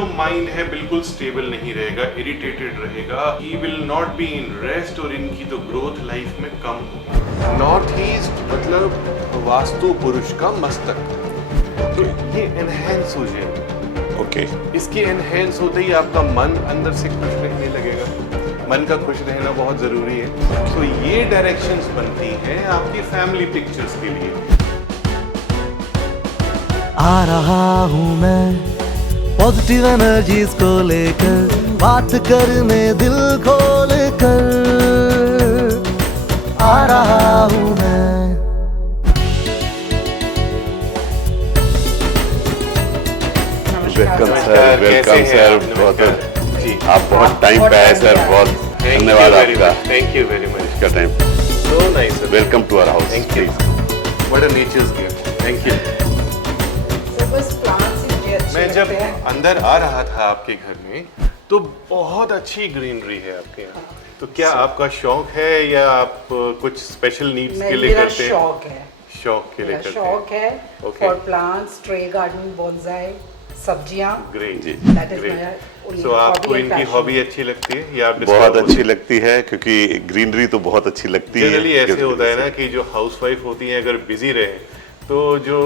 जो माइंड है बिल्कुल स्टेबल नहीं रहेगा, इरिटेटेड रहेगा, he will not be in rest और इनकी तो ग्रोथ लाइफ में कम होगी। नॉर्थ ईस्ट मतलब वास्तु पुरुष का मस्तक, तो ये एनहेंस हो जाएगा। ओके, इसके एनहेंस होते ही आपका मन अंदर से खुश रहने लगेगा। मन का खुश रहना बहुत जरूरी है। तो ये डायरेक्शंस बनती हैं आपकी फैमिली पिक्चर्स के लिए। आ रहा हूँ मैं पॉजिटिव एनर्जीज को लेकर, बात करने दिल खोल कर आ रहा हूँ मैं। Welcome sir, welcome sir. बहुत जी, आप बहुत टाइम पे आए सर, बहुत धन्यवाद आपका। Thank you very much. इसका time. So nice. Welcome to our house. Thank you. What a nature's gift. Thank you. मैं जब अंदर आ रहा था आपके घर में तो बहुत अच्छी ग्रीनरी है आपके यहाँ। तो क्या आपका शौक है या आप कुछ स्पेशल नीड्स के लिए करते हैं? शौक है, शौक के लिए करते हैं। शौक है Okay. For plants, tray garden, bonsai, सब्जियां। Great ji, That is great. my so आपको hobby and इनकी passion. हॉबी अच्छी लगती है या आप बहुत अच्छी लगती है क्योंकि ग्रीनरी तो बहुत अच्छी लगती है। जनरली ऐसे होता है ना कि जो हाउसवाइफ होती हैं अगर बिजी रहे तो जो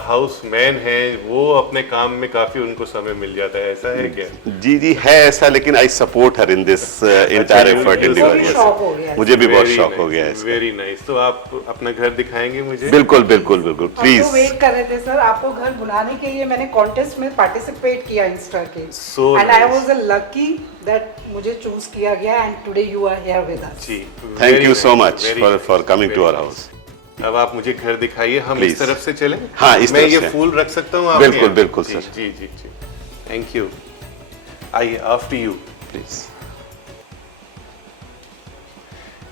हाउसमैन हैं वो अपने काम में काफी उनको समय मिल जाता है, ऐसा है क्या? जी जी है ऐसा, लेकिन I support her in this entire effort in मुझे भी शौक हो गया है। मुझे भी बहुत शौक हो गया है इसका। Very nice. तो आप अपना घर दिखाएंगे मुझे? बिल्कुल बिल्कुल बिल्कुल, हम तो प्लीज। वेट कर रहे थे सर, आपको घर बुलाने के लिए। मैंने कॉन्टेस्ट में पार्टिसिपेट किया इंस्टा के, So and I nice. Was lucky that मुझे चूज किया गया and today you are here with us. जी, thank you so much for coming to our house. अब आप मुझे घर दिखाइए, हम Please. इस तरफ से चलें? हाँ, इस मैं तरफ ये से। फूल रख सकता हूँ? बिल्कुल, बिल्कुल, जी, सर। जी जी जी। Thank you. आइए, आफ्टर यू प्लीज।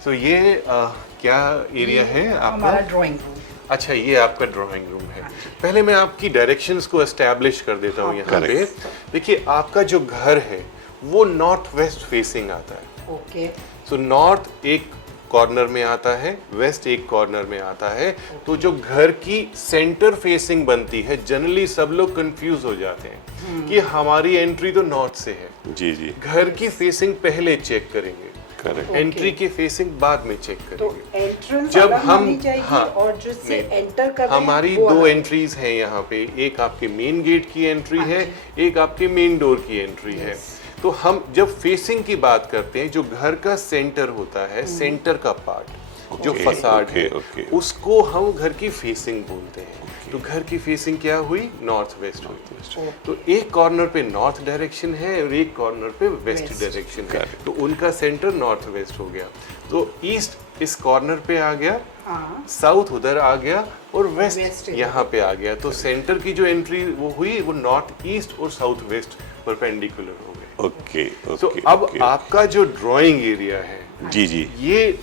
तो ये क्या एरिया है हमारा आपका? Drawing room. अच्छा, ये आपका ड्राइंग रूम है। पहले मैं आपकी डायरेक्शंस को एस्टैब्लिश कर देता हूँ यहाँ पे। Correct. देखिए, आपका जो घर है वो नॉर्थ वेस्ट फेसिंग आता है। ओके, सो नॉर्थ एक कॉर्नर में आता है, वेस्ट एक कॉर्नर में आता है। तो जो घर की सेंटर फेसिंग बनती है, जनरली सब लोग कंफ्यूज हो जाते हैं कि हमारी एंट्री तो नॉर्थ से है। जी जी, घर की फेसिंग पहले चेक करेंगे, करेक्ट। एंट्री की फेसिंग बाद में चेक तो करेंगे। एंट्रेंस जब अलग हम होनी चाहिए, हाँ, और जिससे नहीं, एंटर कर रहे हैं हमारी वो दो अलग। एंट्रीज हैं यहाँ पे। एक आपके मेन गेट की एंट्री हाँ है, जी। एक आपके मेन डोर की एंट्री है। तो हम जब फेसिंग की बात करते हैं, जो घर का सेंटर होता है, सेंटर का पार्ट जो Okay, फसाड okay, है, okay. उसको हम घर की फेसिंग बोलते हैं। तो घर की फेसिंग क्या हुई? नॉर्थ वेस्ट हुई। तो एक कॉर्नर पे नॉर्थ डायरेक्शन है और एक कॉर्नर पे वेस्ट West. डायरेक्शन है। Correct. तो उनका सेंटर नॉर्थ वेस्ट हो गया। तो ईस्ट इस कॉर्नर पे आ गया, हाँ, साउथ उधर आ गया और West वेस्ट इधर। यहाँ पे आ गया। तो सेंटर की जो एंट्री वो हुई वो नॉर्थ ईस्ट और साउथ वेस्ट परपेंडिकुलर हो गए। ओके तो ओके। अब आपका जो ड्राइंग एरिया है जी जी, ये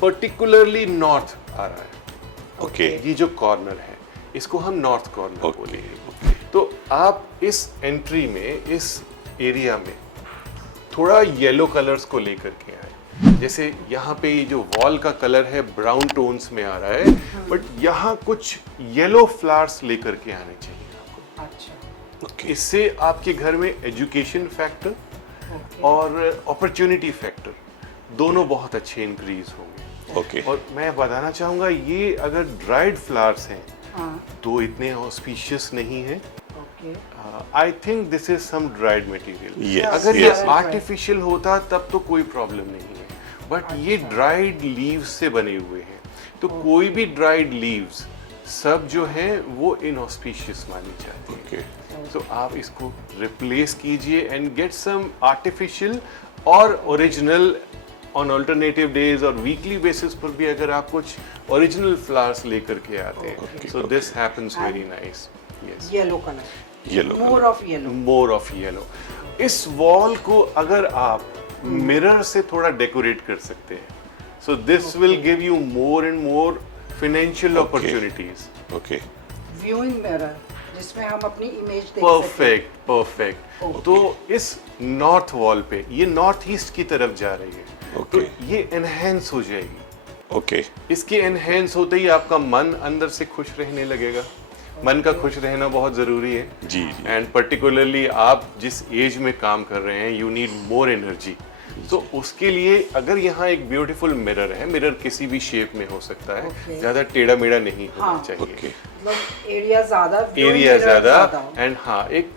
पर्टिकुलरली नॉर्थ आ रहा है। ओके ये जो कॉर्नर है इसको हम नॉर्थ कॉर्नर ओके बोलेंगे। तो आप इस एंट्री में, इस एरिया में थोड़ा येलो कलर्स को लेकर के आए। जैसे यहाँ पे ये जो वॉल का कलर है ब्राउन टोन्स में आ रहा है, बट यहाँ कुछ येलो फ्लावर्स लेकर के आने चाहिए आपको। अच्छा, ओके। इससे आपके घर में एजुकेशन फैक्टर ओके, और अपॉर्चुनिटी फैक्टर दोनों बहुत अच्छे इंक्रीज होंगे। ओके और मैं बताना चाहूँगा, ये अगर ड्राइड फ्लावर्स हैं हाँ, तो इतने ऑस्पिशियस नहीं है। Okay, I think this is some dried material. Yes, अगर yes. ये आर्टिफिशियल होता तब तो कोई प्रॉब्लम नहीं है, बट ये ड्राइड लीव्स से बने हुए हैं। तो कोई भी ड्राइड लीव्स सब जो हैं वो इनऑस्पिशियस मानी जाती है। ओके तो आप इसको रिप्लेस कीजिए एंड गेट सम आर्टिफिशियल और ओरिजिनल ऑन अल्टरनेटिव डेज और वीकली बेसिस पर भी अगर आप कुछ ओरिजिनल फ्लावर्स लेकर के आते हैं, so this happens very nice. Yes, yellow colour, yellow more of yellow. More of yellow. इस वॉल को अगर आप मिरर से थोड़ा डेकोरेट कर सकते हैं, so this will give you more and more financial Okay. Opportunities. Okay viewing mirror जिसमें हम अपनी इमेज देख सकते परफेक्ट परफेक्ट। Okay. तो इस नॉर्थ वॉल पे ये नॉर्थ ईस्ट की तरफ जा रही है, तो Okay. ये एनहेंस हो जाएगी। ओके इसके एनहेंस होते ही आपका मन अंदर से खुश रहने लगेगा। मन का खुश रहना बहुत ज़रूरी है जी, जी। एंड पर्टिकुलरली आप जिस एज में काम कर रहे हैं यू नीड मोर एनर्जी, तो उसके लिए अगर यहाँ एक ब्यूटीफुल मिरर है, मिरर किसी भी शेप में हो सकता है, Okay. ज़्यादा टेढ़ा मेढ़ा नहीं होना हाँ. चाहिए, ओके मतलब एरिया ज्यादा एरिया ज़्यादा एंड हाँ एक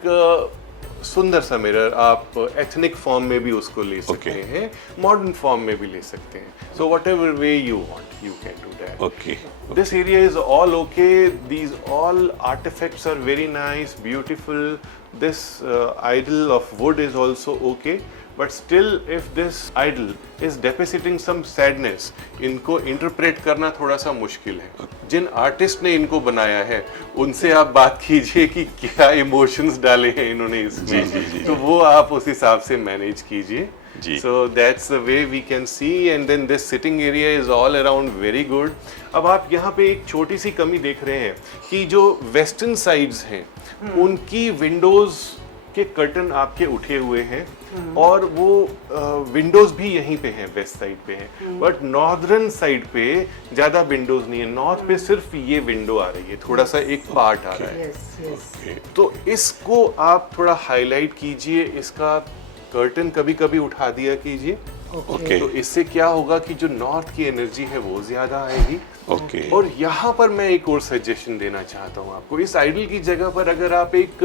सुंदर सा मिरर आप एथनिक फॉर्म में भी उसको ले सकते Okay. हैं, मॉडर्न फॉर्म में भी ले सकते हैं, so what ever way you want you can do that. Okay This area is all okay. These all artifacts are very nice, beautiful. This idol of wood is also okay. But still, if this idol is depicting some sadness, इनको interpret करना थोड़ा सा मुश्किल है. जिन artist ने इनको बनाया है, उनसे आप बात कीजिए कि क्या इमोशंस डाले हैं इन्होंने इसमें. तो वो आप उस हिसाब से मैनेज कीजिए. जी. So that's the way we can see, and then this sitting area is all around very good. अब आप यहाँ पे एक छोटी सी कमी देख रहे हैं कि जो वेस्टर्न साइड्स हैं उनकी विंडोज के कर्टन आपके उठे हुए हैं और वो विंडोज भी यहीं पे हैं, वेस्ट साइड पे हैं, बट नॉर्दर्न साइड पे ज्यादा विंडोज नहीं है. नॉर्थ पे सिर्फ ये विंडो आ रही है, थोड़ा सा एक पार्ट आ रहा है. यस यस तो इसको आप थोड़ा हाईलाइट कीजिए, इसका कर्टन कभी कभी उठा दिया कीजिए. ओके तो इससे क्या होगा कि जो नॉर्थ की एनर्जी है वो ज्यादा आएगी. ओके और यहाँ पर मैं एक और सजेशन देना चाहता हूँ आपको. इस आइडल की जगह पर अगर आप एक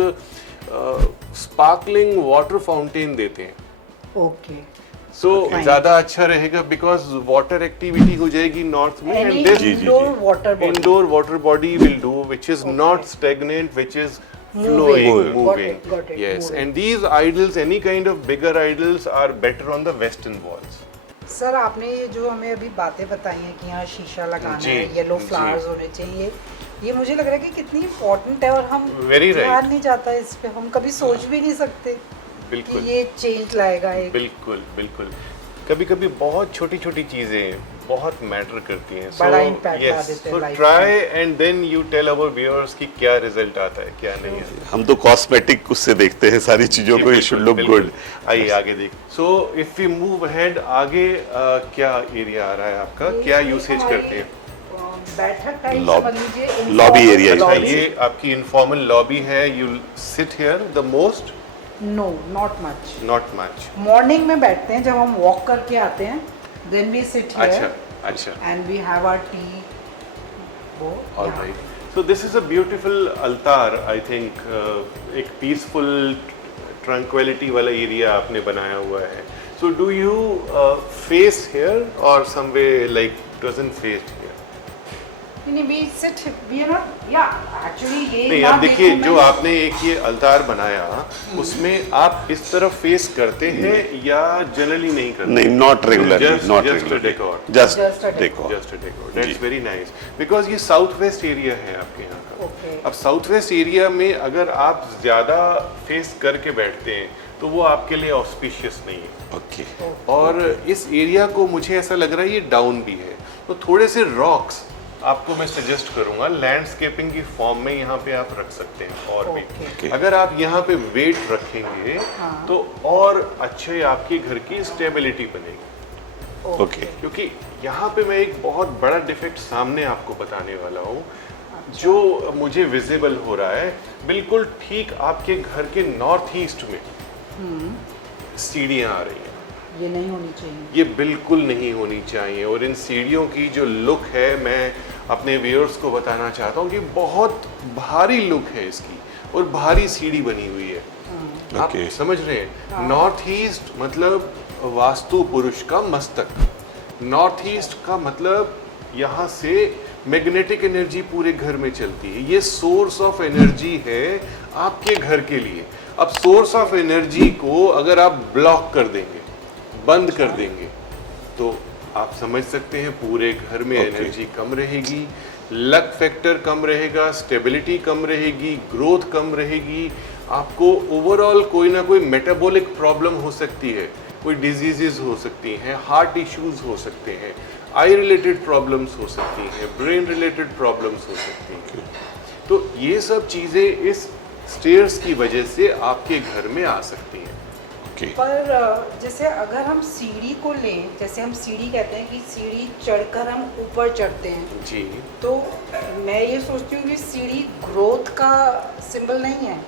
स्पार्कलिंग वाटर फाउंटेन देते हैं ओके सो Fine. ज्यादा अच्छा रहेगा, बिकॉज वाटर एक्टिविटी हो जाएगी नॉर्थ में any and this indoor water body indoor water body will do which is not stagnant, which is flowing, Moving. moving. Got it, Yes, moving. and these idols, any kind of bigger idols are better on the western walls. Sir आपने ये जो हमें अभी बातें बताई हैं कि यहाँ शीशा लगाना जी, है, येलो जी। फ्लावर्स होने चाहिए, ये मुझे लग रहा है कि कितनी इम्पोर्टेंट है और हम Very right. ध्यान नहीं जाता इस पे, हम कभी सोच भी नहीं सकते कि बिल्कुल ये चेंज लाएगा एक. बिल्कुल बिल्कुल. कभी कभी बहुत छोटी छोटी चीजें बहुत मैटर करती हैं. बड़ा impact ला yes, देते हैं so life try में. and then you tell our viewers कि क्या रिजल्ट आता है क्या नहीं है. हम तो कॉस्मेटिक उससे देखते हैं सारी चीजों को. It should look good. आइए आगे देख. So if we move ahead आगे क्या एरिया आ रहा है आपका, क्या ये यूसेज हमारी, करते हैं? बैठक टाइप Lob- समझ लीजिए, lobby informal area अच्छा, lobby. ये आपकी इनफॉर्मल लॉबी है. You sit here the most, no not much. Not much. Morning में बैठते हैं जब हम वॉक करके आते हैं, देन वी सिट अच्छा हियर अच्छा. And we have our tea. वो All यहाँ. right. So this is a beautiful altar, I think. एक peaceful tranquility वाला एरिया आपने बनाया हुआ है. So do you face here or some way like doesn't face here? नहीं we sit, we are not, yeah actually ये नहीं, ना अब देखिए देखूं जो मैं- आपने एक ये अल्तार बनाया उसमें आप इस तरफ फेस करते हैं या जनरली नहीं करते? नहीं, not regularly. Just- not just a regularly. decor. Just Just a decor. Just decor. That's जी. वेरी नाइस बिकॉज ये साउथ वेस्ट एरिया है आपके यहाँ का. Okay. अब साउथ वेस्ट एरिया में अगर आप ज़्यादा फेस करके बैठते हैं तो वो आपके लिए ऑस्पिशियस नहीं है. ओके और इस एरिया को मुझे ऐसा लग रहा है ये डाउन भी है, तो थोड़े से रॉक्स आपको मैं सजेस्ट करूंगा लैंडस्केपिंग की फॉर्म में यहाँ पे आप रख सकते हैं. और भी Okay. अगर आप यहाँ पे वेट रखेंगे हाँ. तो और अच्छे आपके घर की स्टेबिलिटी बनेगी. ओके क्योंकि यहाँ पे मैं एक बहुत बड़ा डिफेक्ट सामने आपको बताने वाला हूँ जो मुझे विजिबल हो रहा है. बिल्कुल ठीक आपके घर के नॉर्थ ईस्ट में सीढ़ियाँ आ रही हैं. ये नहीं होनी चाहिए. ये बिल्कुल नहीं होनी चाहिए. और इन सीढ़ियों की जो लुक है मैं अपने व्यूअर्स को बताना चाहता हूँ कि बहुत भारी लुक है इसकी और भारी सीढ़ी बनी हुई है. आप Okay. समझ रहे हैं? नॉर्थ ईस्ट मतलब वास्तु पुरुष का मस्तक. नॉर्थ ईस्ट का मतलब यहाँ से मैग्नेटिक एनर्जी पूरे घर में चलती है. ये सोर्स ऑफ एनर्जी है आपके घर के लिए. अब सोर्स ऑफ एनर्जी को अगर आप ब्लॉक कर देंगे, बंद कर देंगे, तो आप समझ सकते हैं पूरे घर में Okay. एनर्जी कम रहेगी, लक फैक्टर कम रहेगा, स्टेबिलिटी कम रहेगी, ग्रोथ कम रहेगी. आपको ओवरऑल कोई ना कोई मेटाबॉलिक प्रॉब्लम हो सकती है, कोई डिजीजेस हो सकती हैं, हार्ट इश्यूज हो सकते हैं, आई रिलेटेड प्रॉब्लम्स हो सकती हैं, ब्रेन रिलेटेड प्रॉब्लम्स हो सकती हैं. तो ये सब चीज़ें इस स्टेयर्स की वजह से आपके घर में आ सकती हैं. ओके पर जैसे अगर हम सीढ़ी को लें, जैसे हम सीढ़ी कहते हैं कि सीढ़ी चढ़कर हम ऊपर चढ़ते हैं, जी तो मैं ये सोचती हूँ कि सीढ़ी ग्रोथ का सिंबल नहीं है।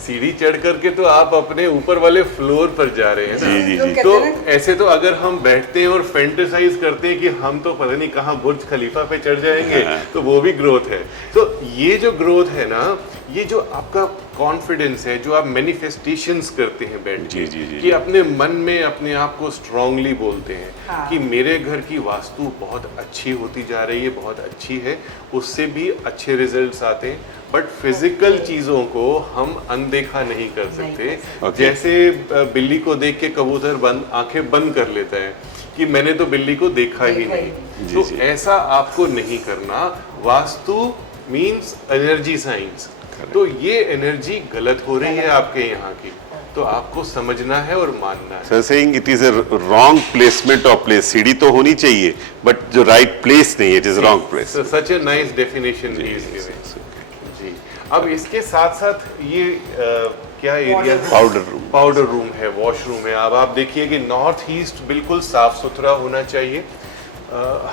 सीढ़ी चढ़ करके तो आप अपने ऊपर वाले फ्लोर पर जा रहे हैं ना। जी, जी, लोग जी। कहते तो हैं ना, ऐसे तो अगर हम बैठते हैं और फेंटेसाइज करते हैं कि हम तो पता नहीं कहाँ बुर्ज खलीफा पे चढ़ जाएंगे, तो वो भी ग्रोथ है। तो ये जो ग्रोथ है ना, ये जो आपका कॉन्फिडेंस है, जो आप मैनिफेस्टेशंस करते हैं बैठ जी, के, जी, जी। कि अपने मन में अपने आप को स्ट्रांगली बोलते हैं हाँ। कि मेरे घर की वास्तु बहुत अच्छी होती जा रही है, बहुत अच्छी है, उससे भी अच्छे रिजल्ट्स आते हैं। बट फिजिकल चीज़ों को हम अनदेखा नहीं कर सकते। Okay. जैसे बिल्ली को देख के कबूतर आंखें बंद कर लेता है कि मैंने तो बिल्ली को देखा ही देखा ही नहीं। जी, तो जी। ऐसा आपको नहीं करना। Vastu means energy science. तो ये एनर्जी गलत हो रही है आपके यहाँ की, तो आपको समझना है और मानना है। Sir saying it is a wrong placement of place. सीढ़ी तो होनी चाहिए बट जो राइट प्लेस नहीं है, it is wrong place. So, such a nice definition he is giving. जी, अब इसके साथ साथ ये क्या एरिया है? Powder room. पाउडर रूम है, वॉशरूम है। अब आप देखिए कि नॉर्थ ईस्ट बिल्कुल साफ सुथरा होना चाहिए।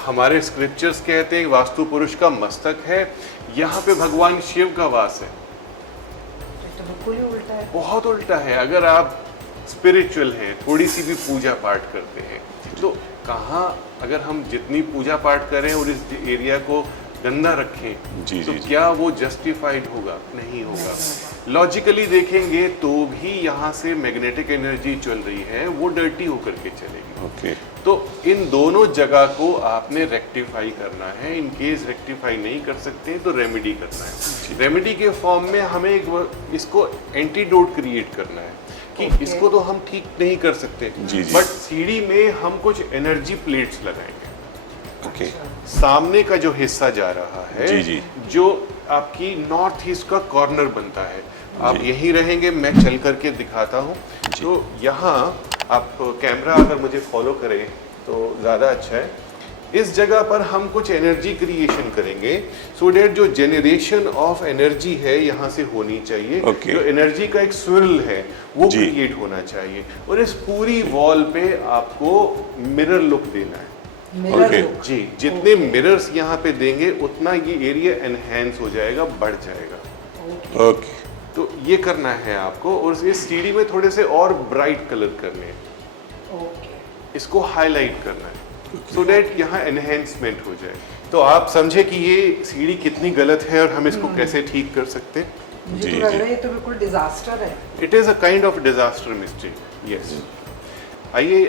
हमारे स्क्रिप्चर्स कहते हैं वास्तु पुरुष का मस्तक है, यहाँ पे भगवान शिव का वास है। तो बिल्कुल ही उल्टा है। बहुत उल्टा है। अगर आप स्पिरिचुअल हैं, थोड़ी सी भी पूजा पाठ करते हैं, तो कहाँ, अगर हम जितनी पूजा पाठ करें और इस एरिया को गंदा रखें, जी, तो जी, जी। क्या वो जस्टिफाइड होगा? नहीं होगा। लॉजिकली देखेंगे तो भी यहाँ से मैग्नेटिक एनर्जी चल रही है, वो डर्टी होकर के चलेगी। ओके तो इन दोनों जगह को आपने रेक्टिफाई करना है। इन केस रेक्टिफाई नहीं कर सकते तो रेमेडी करना है। रेमेडी के फॉर्म में हमें इसको एंटीडोट क्रिएट करना है कि Okay. इसको तो हम ठीक नहीं कर सकते, जी, जी। बट सीढ़ी में हम कुछ एनर्जी प्लेट्स लगाएंगे। ओके सामने का जो हिस्सा जा रहा है, जी, जी। जो आपकी नॉर्थ ईस्ट का कॉर्नर बनता है, आप जी। यहीं रहेंगे, मैं चल करके दिखाता हूँ। तो यहाँ आप कैमरा अगर मुझे फॉलो करें तो ज़्यादा अच्छा है। इस जगह पर हम कुछ एनर्जी क्रिएशन करेंगे, सो डेट जो जनरेशन ऑफ एनर्जी है यहाँ से होनी चाहिए। Okay. जो एनर्जी का एक स्विरल है वो जी। क्रिएट होना चाहिए, और इस पूरी वॉल पे आपको मिरर लुक देना है। Mirror Okay. लुक। जी, जितने मिरर्स यहाँ पे देंगे उतना ये एरिया एनहेंस हो जाएगा, बढ़ जाएगा। ओके तो ये करना है आपको, और इस सीढ़ी में थोड़े से और ब्राइट कलर करने हैं, ओके। इसको हाईलाइट करना है, सो डेट यहाँ एनहेंसमेंट हो जाए। तो आप समझे कि ये सीढ़ी कितनी गलत है और हम इसको कैसे ठीक कर सकते हैं। मुझे जी, तो लग जी। रहा है ये तो बिल्कुल डिजास्टर है। It is a kind of disaster mystery. Yes, आइए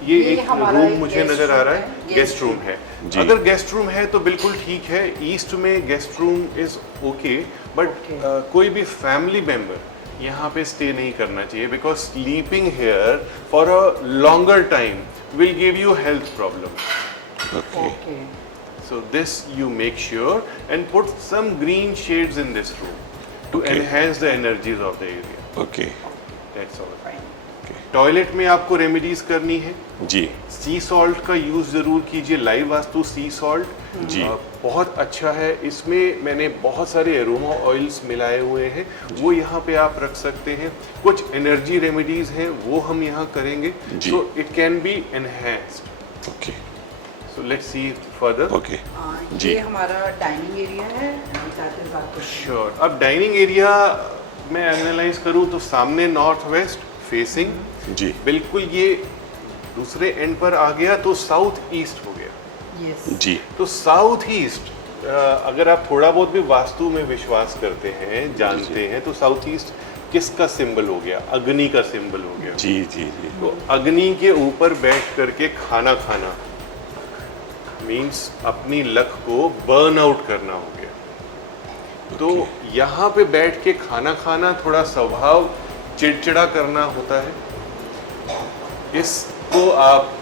ये ये एक हमारा रूम एक मुझे guest नजर आ room रहा है, है, guest गेस्ट रूम है। जी। अगर गेस्ट रूम है तो बिल्कुल ठीक है, ईस्ट में guest room is okay, but Okay. कोई भी फैमिली मेंबर यहाँ पे स्टे नहीं करना चाहिए, because sleeping here for a longer time will give you health problem. Okay. So this you make sure and put some green shades in this room to Okay. enhance the energies of the area. Okay That's all. Fine. Toilet में आपको remedies करनी है। जी सी salt का use ज़रूर कीजिए, live vastu सी salt जी। बहुत अच्छा है। इसमें मैंने बहुत सारे एरोमा ऑयल्स मिलाए हुए हैं, वो यहाँ पे आप रख सकते हैं। कुछ एनर्जी रेमेडीज हैं वो हम यहाँ करेंगे, जी। so it can be enhanced. Okay So let's see further. Okay ये जी। हमारा डाइनिंग एरिया है। हम चाहते हैं बात करते हैं। श्योर। अब डाइनिंग एरिया मैं एनालाइज करूँ तो सामने नॉर्थ वेस्ट फेसिंग, जी बिल्कुल ये दूसरे एंड पर आ गया तो साउथ ईस्ट हो गया। यस। जी तो साउथ ईस्ट अगर आप थोड़ा बहुत भी वास्तु में विश्वास करते हैं, जानते हैं, तो साउथ ईस्ट किसका सिंबल हो गया? अग्नि का सिंबल हो गया। जी जी जी तो अग्नि के ऊपर बैठ करके खाना खाना मीन्स अपनी लक को बर्न आउट करना हो गया। तो यहाँ पे बैठ के खाना खाना थोड़ा स्वभाव चिड़चिड़ा करना होता है, इसको आप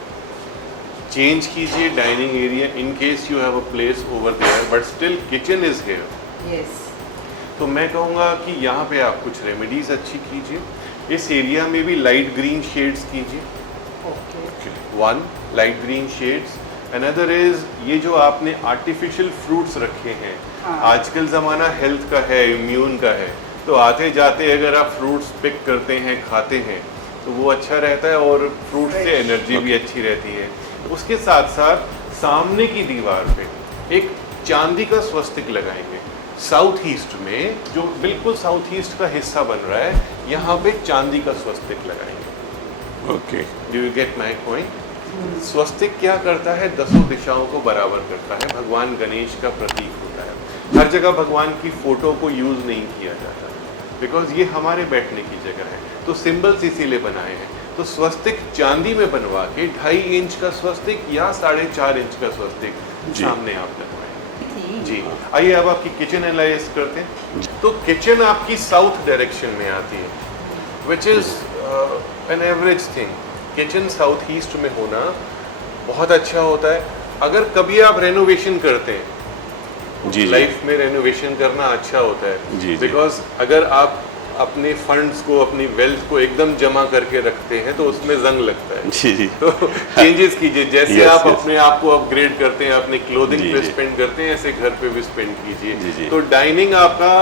चेंज कीजिए dining area in case you have a place over there but still kitchen is here. Yes. तो मैं कहूँगा कि यहाँ पे आप कुछ रेमेडीज अच्छी कीजिए। इस एरिया में भी लाइट ग्रीन शेड्स कीजिए। Okay. One light green shades, another is ये जो आपने आर्टिफिशियल फ्रूट्स रखे हैं, हाँ। आजकल ज़माना हेल्थ का है, इम्यून का है, तो आते जाते अगर आप फ्रूट्स पिक करते हैं, खाते हैं, तो वो अच्छा रहता है और फ्रूट से एनर्जी भी अच्छी रहती है। उसके साथ साथ सामने की दीवार पे एक चांदी का स्वस्तिक लगाएंगे। साउथ ईस्ट में, जो बिल्कुल साउथ ईस्ट का हिस्सा बन रहा है, यहाँ पे चांदी का स्वस्तिक लगाएंगे। Okay, do you get my point? स्वस्तिक क्या करता है? 10 दिशाओं को बराबर करता है, भगवान गणेश का प्रतीक होता है। हर जगह भगवान की फोटो को यूज नहीं किया जाता, बिकॉज ये हमारे बैठने की जगह है, तो सिंबल्स इसीलिए बनाए हैं। तो स्वस्तिक चांदी में बनवा के 2.5 इंच का स्वस्तिक या 4.5 इंच का स्वस्तिक सामने आप लगवाएं। जी, आइए अब आपकी किचन एनालाइज करते हैं। तो किचन आपकी साउथ डायरेक्शन में आती है, which is an average thing. Kitchen south east में होना बहुत अच्छा होता है। अगर कभी आप रेनोवेशन करते हैं, जी, लाइफ में रेनोवेशन करना अच्छा होता है, जी, बिकॉज अगर आप अपने फंड्स को, अपनी वेल्थ को एकदम जमा करके रखते हैं तो उसमें जंग लगता है। जी, जी। तो चेंजेस कीजिए, जैसे Yes, आप yes. अपने आप को अपग्रेड करते हैं, अपने क्लोथिंग जी, पे जी। स्पेंड करते हैं, ऐसे घर पे भी स्पेंड जी, कीजिए। जी। तो डाइनिंग आपका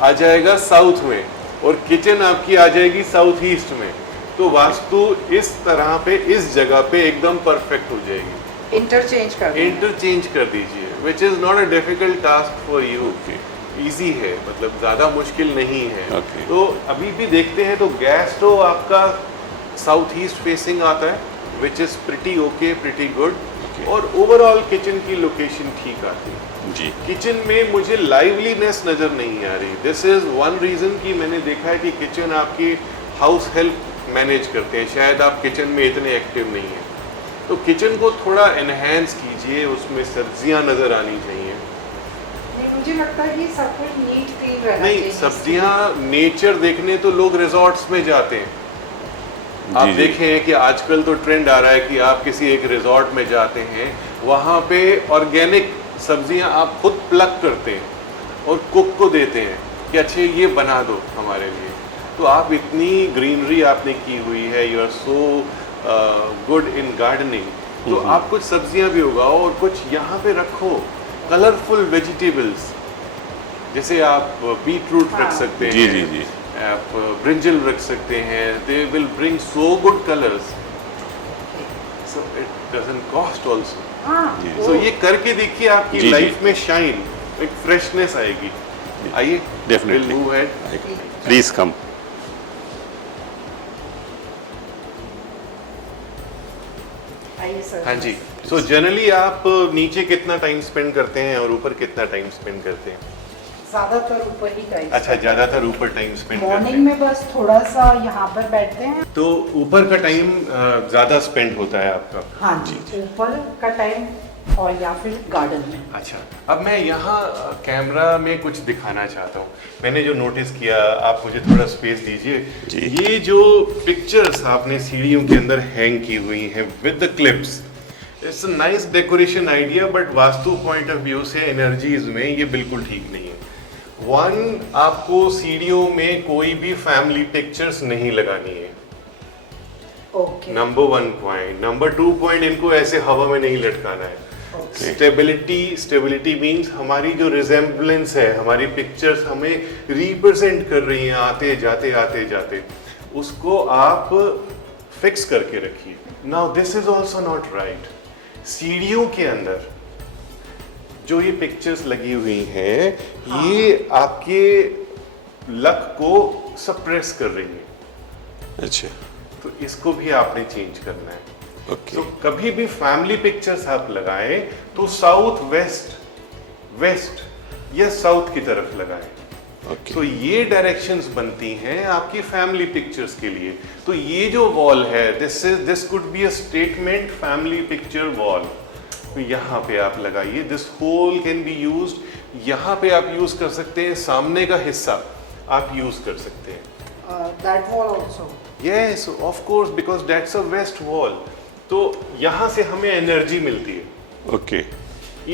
आ जाएगा साउथ में और किचन आपकी आ जाएगी साउथ ईस्ट में। तो वास्तु इस तरह पे, इस जगह पे एकदम परफेक्ट हो जाएगी। इंटरचेंज कर देना। इंटरचेंज कर दीजिए, which is not a difficult task for you. Easy है, मतलब ज़्यादा मुश्किल नहीं है। Okay. तो अभी भी देखते हैं तो गैस तो आपका साउथ ईस्ट फेसिंग आता है, which is pretty okay, pretty good. Okay. और ओवरऑल किचन की लोकेशन ठीक आती है। जी, किचन में मुझे लाइवलीनेस नज़र नहीं आ रही। दिस इज़ वन रीज़न कि मैंने देखा है कि किचन आपकी हाउस हेल्प मैनेज करते हैं, शायद आप किचन में इतने एक्टिव नहीं हैं। तो किचन को थोड़ा एनहेंस कीजिए, उसमें सब्जियां नज़र आनी चाहिए। नहीं, मुझे लगता है कि सब कुछ नीट क्लीन रहना नहीं, चाहिए। सब्जियां नेचर देखने तो लोग रिजॉर्ट्स में जाते हैं। आप जी। देखें कि आजकल तो ट्रेंड आ रहा है कि आप किसी एक रिजॉर्ट में जाते हैं, वहाँ पे ऑर्गेनिक सब्जियां आप खुद प्लक करते हैं और कुक को देते हैं कि अच्छे ये बना दो हमारे लिए। तो आप इतनी ग्रीनरी आपने की हुई है, you are so good in gardening, तो आप कुछ सब्जियां भी उगाओ और कुछ यहाँ पे रखो, कलरफुल वेजिटेबल्स। जैसे आप बीटरूट रख सकते हैं, जी, जी, जी। आप ब्रिंजल रख सकते हैं, they will bring so good colours, so it doesn't cost also. हाँ, जी। सो ये करके देखिए, आपकी जी, जी। लाइफ में शाइन, एक फ्रेशनेस आएगी। आइए, Definitely. we'll move ahead. Please come. आइए सर। हाँ जी। सो जनरली आप नीचे कितना टाइम स्पेंड करते हैं और ऊपर कितना टाइम स्पेंड करते हैं? ज्यादातर ऊपर ही टाइम। अच्छा, ज्यादातर ऊपर टाइम स्पेंड करते मॉर्निंग हैं। में बस थोड़ा सा यहाँ पर बैठते हैं। तो ऊपर का टाइम ज्यादा स्पेंड होता है आपका? हाँ जी, ऊपर का टाइम और या फिर गार्डन में। अच्छा, अब मैं यहाँ कैमरा में कुछ दिखाना चाहता हूँ। मैंने जो नोटिस किया, आप मुझे थोड़ा स्पेस दीजिए। जी। ये जो पिक्चर्स आपने सीढ़ियों के अंदर हैंग की हुई हैं with the clips, it's a nice decoration idea, but vastu point of view से एनर्जीज में ये बिल्कुल ठीक नहीं है। वन, आपको सीढ़ियों में कोई भी फैमिली पिक्चर्स नहीं लगानी है, okay. Number 1 point. Number 2 point, इनको ऐसे हवा में नहीं लटकाना है। स्टेबिलिटी मींस हमारी जो रिजेम्बलेंस है, हमारी पिक्चर्स हमें रिप्रेजेंट कर रही हैं आते जाते, उसको आप फिक्स करके रखिए। Now this is also not right. सीढ़ियों के अंदर जो ये पिक्चर्स लगी हुई हैं, ये आपके लक को सप्रेस कर रही है, अच्छा, तो इसको भी आपने चेंज करना है। ओके। तो कभी भी फैमिली पिक्चर्स आप लगाएं तो साउथ वेस्ट या साउथ की तरफ लगाएं। ओके। तो ये डायरेक्शंस बनती हैं आपकी फैमिली पिक्चर्स के लिए। तो ये जो वॉल है, this could be a statement family picture wall. तो यहाँ पे आप लगाइए, this whole can be used. यहाँ पे आप यूज कर सकते हैं, सामने का हिस्सा आप यूज कर सकते हैं। That wall also. Yes, of course, because that's a west wall. तो यहाँ से हमें एनर्जी मिलती है, okay.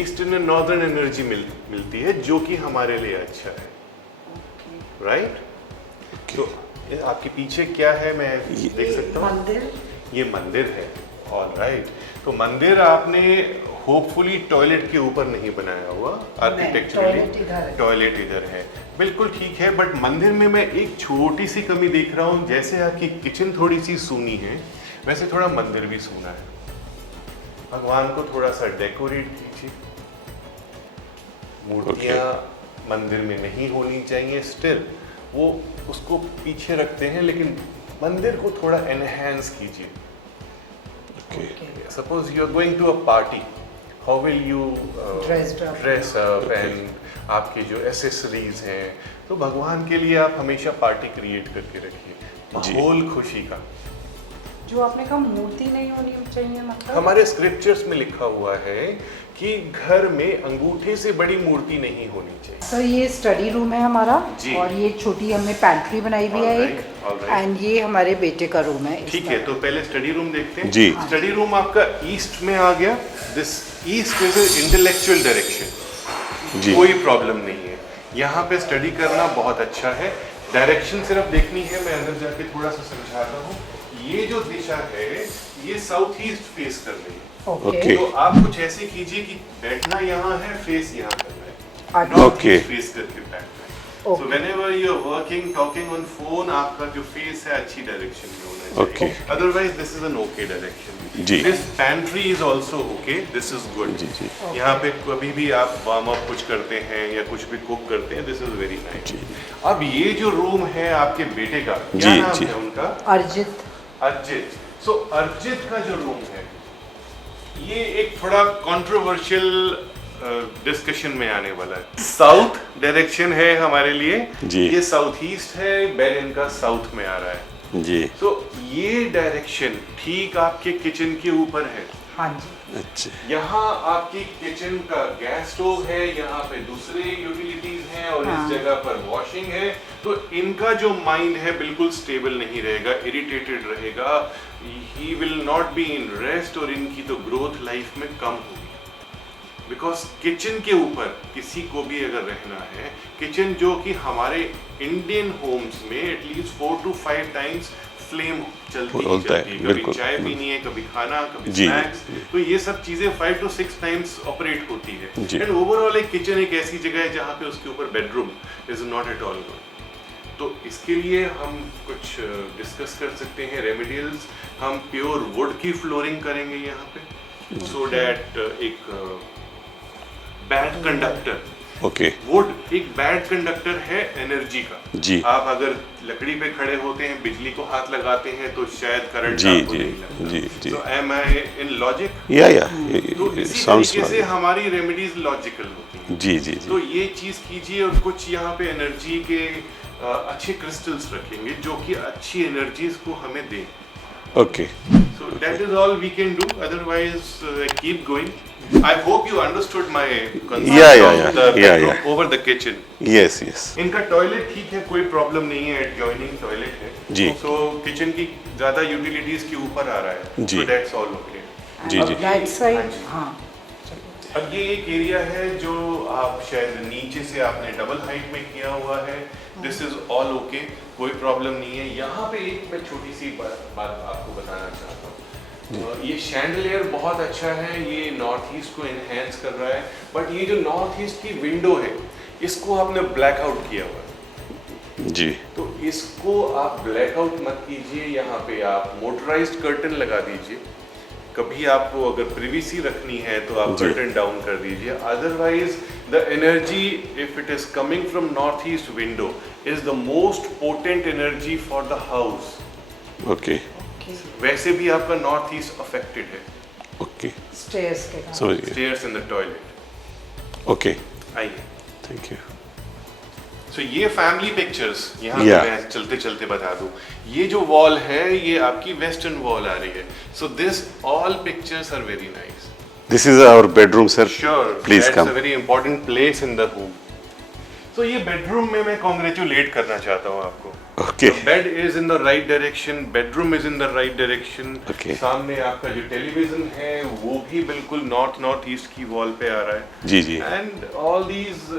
Eastern and northern energy मिलती है, जो कि हमारे लिए अच्छा है, राइट? तो आपके पीछे क्या है, मैं देख सकता हूँ? मंदिर। ये मंदिर है, ऑलराइट। तो मंदिर आपने होपफुली टॉयलेट के ऊपर नहीं बनाया हुआ, टॉयलेट इधर आर्किटेक्चरली है। टॉयलेट इधर है। बिल्कुल ठीक है, बट मंदिर में मैं एक छोटी सी कमी देख रहा हूँ। जैसे आपकी किचन थोड़ी सी सूनी है, वैसे थोड़ा मंदिर भी सूना है। भगवान को थोड़ा सा डेकोरेट कीजिए। मूर्तियाँ मंदिर में नहीं होनी चाहिए, स्टिल वो उसको पीछे रखते हैं, लेकिन मंदिर को थोड़ा एनहेंस कीजिए। Suppose you are going to a party, how will you dress up and आपके जो एसेसरीज हैं, तो भगवान के लिए आप हमेशा पार्टी क्रिएट करके रखिए, माहौल खुशी का। जो आपने कहा मूर्ति नहीं होनी चाहिए, मतलब हमारे स्क्रिप्चर्स में लिखा हुआ है कि घर में अंगूठे से बड़ी मूर्ति नहीं होनी चाहिए। सर ये स्टडी रूम है हमारा, जी। और ये छोटी हमने पैंट्री बनाई हुई है Alright, एक, alright. एंड ये हमारे बेटे का रूम है। इस ठीक तरह। है, तो पहले स्टडी रूम देखते हैं। जी। स्टडी रूम आपका ईस्ट में आ गया। This east is a intellectual direction, जी। कोई प्रॉब्लम नहीं है। यहाँ पे स्टडी करना बहुत अच्छा है। डायरेक्शन सिर्फ देखनी है, मैं अंदर जाके थोड़ा सा समझाता हूँ। ये जो दिशा है ये साउथ ईस्ट फेस कर रही है। Okay. तो आप कुछ ऐसे कीजिए कि बैठना यहाँ है, फेस यहाँ करना है, अच्छा। North Okay. ईस्ट फेस करके बैठना है। Okay. So whenever you are working, talking on phone, आपका जो फेस है अच्छी डायरेक्शन में होना चाहिए। Okay. Otherwise this is an okay direction. Ji. This pantry is also okay. This is good. जी, जी। यहाँ पे कभी भी आप वार्म अप कुछ करते हैं या कुछ भी कुक करते हैं, दिस इज वेरी नाइस। अब ये जो रूम है आपके बेटे का, क्या जी, नाम जी। है उनका? अर्जित। अर्जित। सो अर्जित का जो रूम है ये एक थोड़ा कंट्रोवर्शियल डिस्कशन में आने वाला है। साउथ डायरेक्शन है हमारे लिए, जी। ये साउथ ईस्ट है, बेड इनका साउथ में आ रहा है। जी। तो ये डायरेक्शन ठीक आपके किचन के ऊपर है। हाँ जी। अच्छा। यहाँ आपकी किचन का गैस स्टोव है, यहाँ पे दूसरे यूटिलिटीज हैं, और हाँ। इस जगह पर वॉशिंग है। तो इनका जो माइंड है बिल्कुल स्टेबल नहीं रहेगा, इरिटेटेड रहेगा, he will not be in rest, और इनकी तो ग्रोथ लाइफ में कम होगी। बिकॉज किचन के ऊपर किसी को भी अगर रहना है, किचन जो कि हमारे इंडियन होम्स में एटलीस्ट 4 to 5 टाइम्स फ्लेम चलती ही होता है, चलती है। कभी बिल्कुल। चाय पीनी है, कभी खाना, कभी जी। स्नैक्स, तो ये सब चीजें 5 to 6 टाइम्स ऑपरेट होती है। जी। एंड ओवरऑल एक किचन एक ऐसी जगह है जहाँ पे उसके ऊपर bedroom is not at all good. तो इसके लिए हम कुछ डिस्कस कर सकते हैं रेमेडियल्स। हम प्योर वुड की फ्लोरिंग करेंगे यहाँ पे, सो डैट एक बैड कंडक्टर, ओके। वुड एक बैड कंडक्टर है एनर्जी का। जी। आप अगर लकड़ी पे खड़े होते हैं, बिजली को हाथ लगाते हैं, तो शायद करंट जी, आपको जी, नहीं लगता। जी, जी। So am I in logic? या तो इसी साउंड्स तरीके से हमारी रेमेडीज लॉजिकल होती हैं। जी, जी, तो जी। ये चीज कीजिए, और कुछ यहाँ पे एनर्जी के अच्छे क्रिस्टल्स रखेंगे जो कि अच्छी एनर्जीज को हमें दें। Okay. So that is all we can do. Otherwise, keep going. I hope you understood my concept Yeah, of the yeah, bedroom yeah. over the kitchen. Yes, yes. इनका टॉयलेट ठीक है, कोई प्रॉब्लम नहीं है, adjoining toilet है। जी। सो kitchen की ज्यादा utilities के ऊपर आ रहा है, जी। so that's all okay. जी, जी। Right side. हाँ जी। हाँ। अब ये एक एरिया है जो आप शायद नीचे से आपने डबल हाइट में किया हुआ है। दिस इज ऑल ओके, कोई प्रॉब्लम नहीं है। यहाँ पे एक मैं छोटी सी बात आपको बताना चाहता हूँ। ये शैंडलियर बहुत अच्छा है, ये नॉर्थ ईस्ट को एनहेंस कर रहा है, बट ये जो नॉर्थ ईस्ट की विंडो है इसको आपने ब्लैक आउट किया हुआ है। जी। तो इसको आप ब्लैक आउट मत कीजिए, यहाँ पे आप मोटराइज्ड कर्टन लगा दीजिए। कभी आपको अगर प्रिवेसी रखनी है तो आप जी। कर्टन डाउन कर दीजिए। Otherwise the energy if it is coming from north east window is the most potent energy for the house. Okay. वैसे भी आपका नॉर्थ ईस्ट अफेक्टेड है। ओके। स्टेयर्स के कारण। समझ गए। Stairs in the toilet. Okay. आइए, थैंक यू। सो ये फैमिली पिक्चर्स यहाँ Yeah. पे मैं चलते चलते बता दूं। ये जो वॉल है ये आपकी वेस्टर्न वॉल आ रही है। So this all pictures are very nice. This is our bedroom sir. Sure, please that's come. a very important place in the home. So ये बेडरूम में मैं कॉन्ग्रेचुलेट करना चाहता हूँ आपको। Okay. Bed is in the right direction, bedroom is in the right direction. Okay. सामने आपका जो टेलीविजन है वो भी बिल्कुल नॉर्थ ईस्ट की वॉल पे आ रहा है। जी, जी। And all these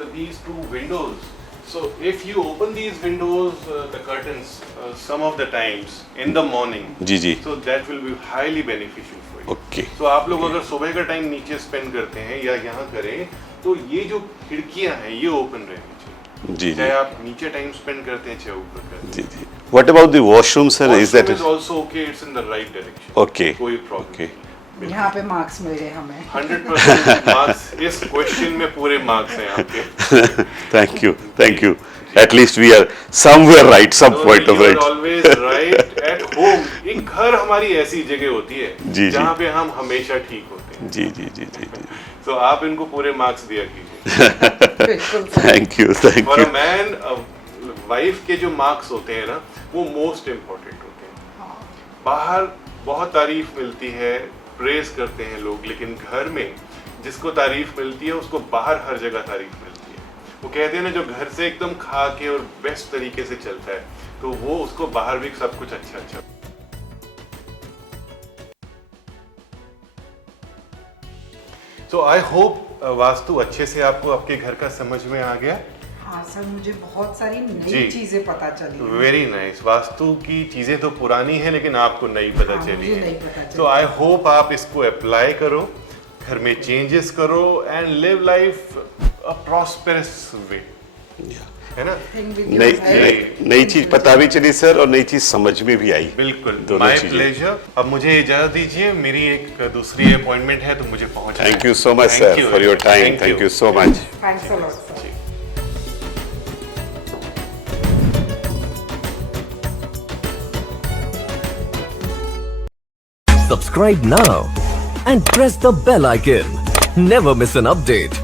two windows. So if you open these windows, the curtains, some of the times in the morning, जी, जी। so that will be highly beneficial for you. Okay. तो आप लोग अगर सुबह का टाइम नीचे स्पेंड करते हैं या यहाँ करें, तो ये जो खिड़कियां हैं ये ओपन रहनी चाहिए। जी, चाहे जी। आप नीचे टाइम स्पेंड करते हैं चाहे ऊपर करते हैं। जी जी what about the washroom sir is that Washroom is also okay, it's in the right direction. Okay. कोई प्रॉब्लम Okay. नहीं। यहाँ पे मार्क्स मिल गए हमें 100% मार्क्स, इस क्वेश्चन में पूरे मार्क्स हैं आपके। Thank you at least we are somewhere right some point of right always right at home. एक घर हमारी ऐसी जगह होती है जी। जहाँ पे हम हमेशा ठीक होते हैं। जी जी जी जी जी तो आप इनको पूरे मार्क्स दिया कीजिए। बिल्कुल thank you for a man, wife के जो मार्क्स होते हैं ना, वो मोस्ट इम्पोर्टेंट होते हैं। बाहर बहुत तारीफ मिलती है, प्रेज करते हैं लोग, लेकिन घर में जिसको तारीफ मिलती है उसको बाहर हर जगह तारीफ मिलती है। वो कहते हैं ना, जो घर से एकदम खा के और बेस्ट तरीके से चलता है, तो वो उसको बाहर भी सब कुछ अच्छा अच्छा। सो आई होप वास्तु अच्छे से आपको आपके घर का समझ में आ गया। हाँ सर, मुझे बहुत सारी जी। नई चीजें पता चली। Very nice. वास्तु की चीजें तो पुरानी है लेकिन आपको नई पता हाँ, चली मुझे नई है। पता चली। तो आई होप आप इसको अप्लाई करो, घर में चेंजेस करो and live life a prosperous way, है ना? Thing with नई your head. नई चीज पता भी चली सर और नई चीज समझ में भी आई बिल्कुल, दोनों माय चीजें। प्लेजर। अब मुझे इजाजत दीजिए, मेरी एक दूसरी अपॉइंटमेंट है तो मुझे पहुंचना है। Thank you so much Thank sir you for your very much. Time Thank thank you. You so much Thanks a lot, sir. जी। Subscribe now and press the bell icon. Never miss an update.